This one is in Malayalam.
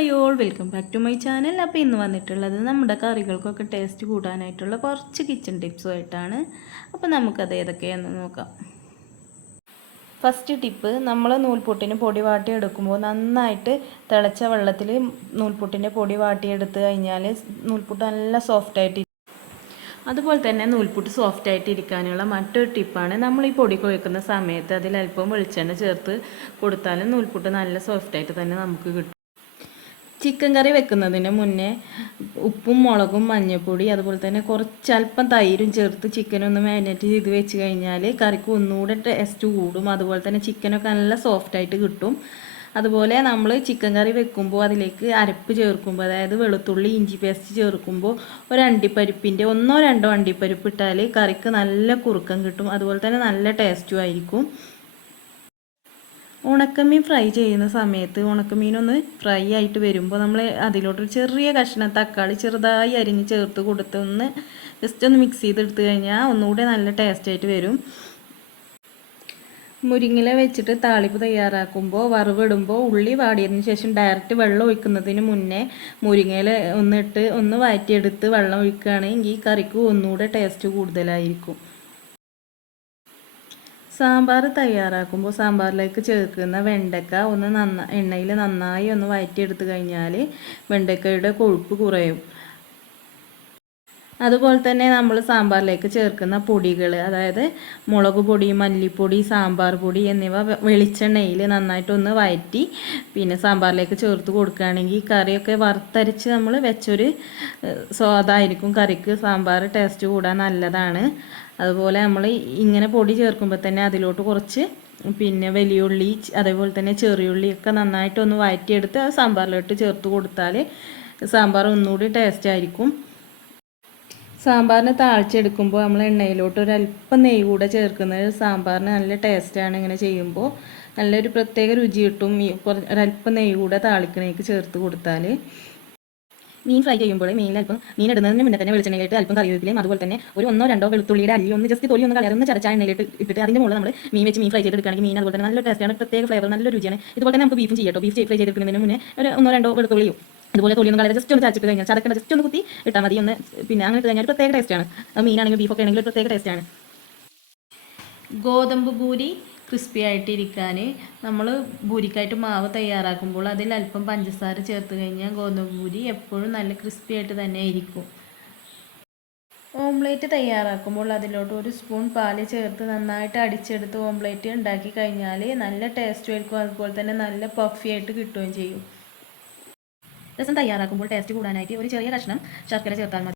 Hi all welcome back to my channel. അപ്പോൾ ഇന്ന് വന്നിട്ടുള്ളത് നമ്മുടെ കറികൾക്കൊക്കെ ടേസ്റ്റ് കൂടാനായിട്ടുള്ള കുറച്ച് കിച്ചൺ ടിപ്സുമായിട്ടാണ്. അപ്പോൾ നമുക്കത് ഏതൊക്കെയാണെന്ന് നോക്കാം. ഫസ്റ്റ് ടിപ്പ്, നമ്മൾ നൂൽപുട്ടിന് പൊടി വാട്ടിയെടുക്കുമ്പോൾ നന്നായിട്ട് തിളച്ച വെള്ളത്തിൽ നൂൽപുട്ടിൻ്റെ പൊടി വാട്ടിയെടുത്ത് കഴിഞ്ഞാൽ നൂൽപുട്ട് നല്ല സോഫ്റ്റായിട്ട്. അതുപോലെ തന്നെ നൂൽപുട്ട് സോഫ്റ്റായിട്ട് ഇരിക്കാനുള്ള മറ്റൊരു ടിപ്പാണ്, നമ്മൾ ഈ പൊടി കുഴക്കുന്ന സമയത്ത് അതിലല്പം വെളിച്ചെണ്ണ ചേർത്ത് കൊടുത്താലും നൂൽപുട്ട് നല്ല സോഫ്റ്റായിട്ട് തന്നെ നമുക്ക് കിട്ടും. ചിക്കൻ കറി വെക്കുന്നതിന് മുന്നേ ഉപ്പും മുളകും മഞ്ഞൾപ്പൊടി അതുപോലെ തന്നെ അല്പം തൈരും ചേർത്ത് ചിക്കനൊന്ന് മാരിനേറ്റ് ചെയ്ത് വെച്ച് കഴിഞ്ഞാൽ കറിക്ക് ഒന്നുകൂടെ ടേസ്റ്റ് കൂടും. അതുപോലെ തന്നെ ചിക്കനൊക്കെ നല്ല സോഫ്റ്റായിട്ട് കിട്ടും. അതുപോലെ നമ്മൾ ചിക്കൻ കറി വെക്കുമ്പോൾ അതിലേക്ക് അരപ്പ് ചേർക്കുമ്പോൾ, അതായത് വെളുത്തുള്ളി ഇഞ്ചി പേസ്റ്റ് ചേർക്കുമ്പോൾ ഒരു അണ്ടിപ്പരിപ്പിൻ്റെ 1-2 അണ്ടിപ്പരിപ്പ് ഇട്ടാൽ കറിക്ക് നല്ല കുറുക്കം കിട്ടും. അതുപോലെ തന്നെ നല്ല ടേസ്റ്റും ആയിരിക്കും. ഉണക്കമീൻ ഫ്രൈ ചെയ്യുന്ന സമയത്ത് ഉണക്കമീനൊന്ന് ഫ്രൈ ആയിട്ട് വരുമ്പോൾ നമ്മൾ അതിലോട്ടൊരു ചെറിയ കഷ്ണം തക്കാളി ചെറുതായി അരിഞ്ഞ് ചേർത്ത് കൊടുത്ത് ജസ്റ്റ് ഒന്ന് മിക്സ് ചെയ്തെടുത്ത് കഴിഞ്ഞാൽ ഒന്നുകൂടെ നല്ല ടേസ്റ്റായിട്ട് വരും. മുരിങ്ങയില വെച്ചിട്ട് താളിപ്പ് തയ്യാറാക്കുമ്പോൾ വറവിടുമ്പോൾ ഉള്ളി വാടിയതിന് ശേഷം ഡയറക്റ്റ് വെള്ളം ഒഴിക്കുന്നതിന് മുന്നേ മുരിങ്ങയില ഒന്ന് വഴറ്റിയെടുത്ത് വെള്ളം ഒഴിക്കുകയാണെങ്കിൽ കറിക്ക് ഒന്നുകൂടെ ടേസ്റ്റ് കൂടുതലായിരിക്കും. സാമ്പാർ തയ്യാറാക്കുമ്പോൾ സാമ്പാറിലേക്ക് ചേർക്കുന്ന വെണ്ടയ്ക്ക എണ്ണയിൽ നന്നായി ഒന്ന് വഴറ്റിയെടുത്ത് കഴിഞ്ഞാൽ വെണ്ടയ്ക്കയുടെ കൊഴുപ്പ് കുറയും. അതുപോലെ തന്നെ നമ്മൾ സാമ്പാറിലേക്ക് ചേർക്കുന്ന പൊടികൾ, അതായത് മുളക് പൊടി, മല്ലിപ്പൊടി, സാമ്പാർ പൊടി എന്നിവ വെളിച്ചെണ്ണയിൽ നന്നായിട്ടൊന്ന് വഴറ്റി പിന്നെ സാമ്പാറിലേക്ക് ചേർത്ത് കൊടുക്കുകയാണെങ്കിൽ കറിയൊക്കെ വറുത്തരച്ച് നമ്മൾ വെച്ചൊരു സ്വാദായിരിക്കും. കറിക്ക് സാമ്പാർ ടേസ്റ്റ് കൂടാൻ നല്ലതാണ്. അതുപോലെ നമ്മൾ ഇങ്ങനെ പൊടി ചേർക്കുമ്പോൾ തന്നെ അതിലോട്ട് കുറച്ച് വലിയുള്ളി അതേപോലെ തന്നെ ചെറിയുള്ളിയൊക്കെ നന്നായിട്ടൊന്ന് വഴറ്റിയെടുത്ത് അത് സാമ്പാറിലോട്ട് ചേർത്ത് കൊടുത്താൽ സാമ്പാർ ഒന്നുകൂടി ടേസ്റ്റ് ആയിരിക്കും. സാമ്പാറിന് താളിച്ചെടുക്കുമ്പോൾ നമ്മൾ എണ്ണയിലോട്ട് ഒരല്പം നെയ്യ് കൂടെ ചേർക്കുന്നത് സാമ്പാറിന് നല്ല ടേസ്റ്റാണ്. ഇങ്ങനെ ചെയ്യുമ്പോൾ നല്ലൊരു പ്രത്യേക രുചി കിട്ടും. ഒരല്പം നെയ്യ് കൂടെ താളിക്കണേക്ക് ചേർത്ത് കൊടുത്താൽ. മീൻ ഫ്രൈ ചെയ്യുമ്പോൾ മീൻ ഇടുന്നതിന് മുന്നേ തന്നെ വെളിച്ചെണ്ണയിലിട്ട് അല്പം കറിവേപ്പിലയും അതുപോലെ തന്നെ ഒരു 1-2 വെളുത്തുള്ളിയുടെ അല്ലി ഒന്ന് ജസ്റ്റ് തൊലി ഒന്ന് കളയാതെ ചതച്ചാൽ എണ്ണയിലിട്ട് ഇട്ടിട്ട് അതിൻ്റെ മുകളിൽ നമ്മൾ മീൻ ഫ്രൈ ചെയ്തെടുക്കുകയാണെങ്കിൽ മീൻ അതുപോലെ തന്നെ നല്ല ടേസ്റ്റാണ്, പ്രത്യേക ഫ്ലേവർ, നല്ല രുചിയാണ്. ഇതുപോലെ തന്നെ നമുക്ക് ബീഫും ചെയ്യട്ടോ. ബീഫ് ഫ്രൈ ചെയ്തെടുക്കുന്നതിന് മുന്നേ ഒരു 1-2 വെളുത്തുള്ളിയും അതുപോലെ തൊലി ഒന്ന് കളയാതെ ജസ്റ്റ് ഒന്ന് ചതച്ചിട്ട് കഴിഞ്ഞാൽ ചതക്കേണ്ട ജസ്റ്റ് ഒന്ന് കുത്തി ഇട്ടാൽ മതി. അങ്ങനെ ഇട്ട് കഴിഞ്ഞാൽ പ്രത്യേക ടേസ്റ്റാണ്. മീനാണെങ്കിൽ ബീഫൊക്കെ ആണെങ്കിൽ പ്രത്യേക ടേസ്റ്റാണ്. ഗോതമ്പ് പൂരി ക്രിസ്പി ആയിട്ടിരിക്കാൻ നമ്മൾ പൂരിക്കായിട്ട് മാവ് തയ്യാറാക്കുമ്പോൾ അതിൽ അല്പം പഞ്ചസാര ചേർത്ത് കഴിഞ്ഞാൽ ഗോതമ്പ് പൂരി എപ്പോഴും നല്ല ക്രിസ്പി ആയിട്ട് തന്നെ ഇരിക്കും. ഓംലേറ്റ് തയ്യാറാക്കുമ്പോൾ അതിലോട്ട് 1 സ്പൂൺ പാല് ചേർത്ത് നന്നായിട്ട് അടിച്ചെടുത്ത് ഓംലേറ്റ് ഉണ്ടാക്കി കഴിഞ്ഞാൽ നല്ല ടേസ്റ്റും ആയിരിക്കും. അതുപോലെ തന്നെ നല്ല പഫി ആയിട്ട് കിട്ടുകയും ചെയ്യും. രസം തയ്യാറാക്കുമ്പോൾ ടേസ്റ്റ് കൂടാനായിട്ട് ഒരു ചെറിയ കഷ്ണം ശർക്കര ചേർത്താൽ മതി.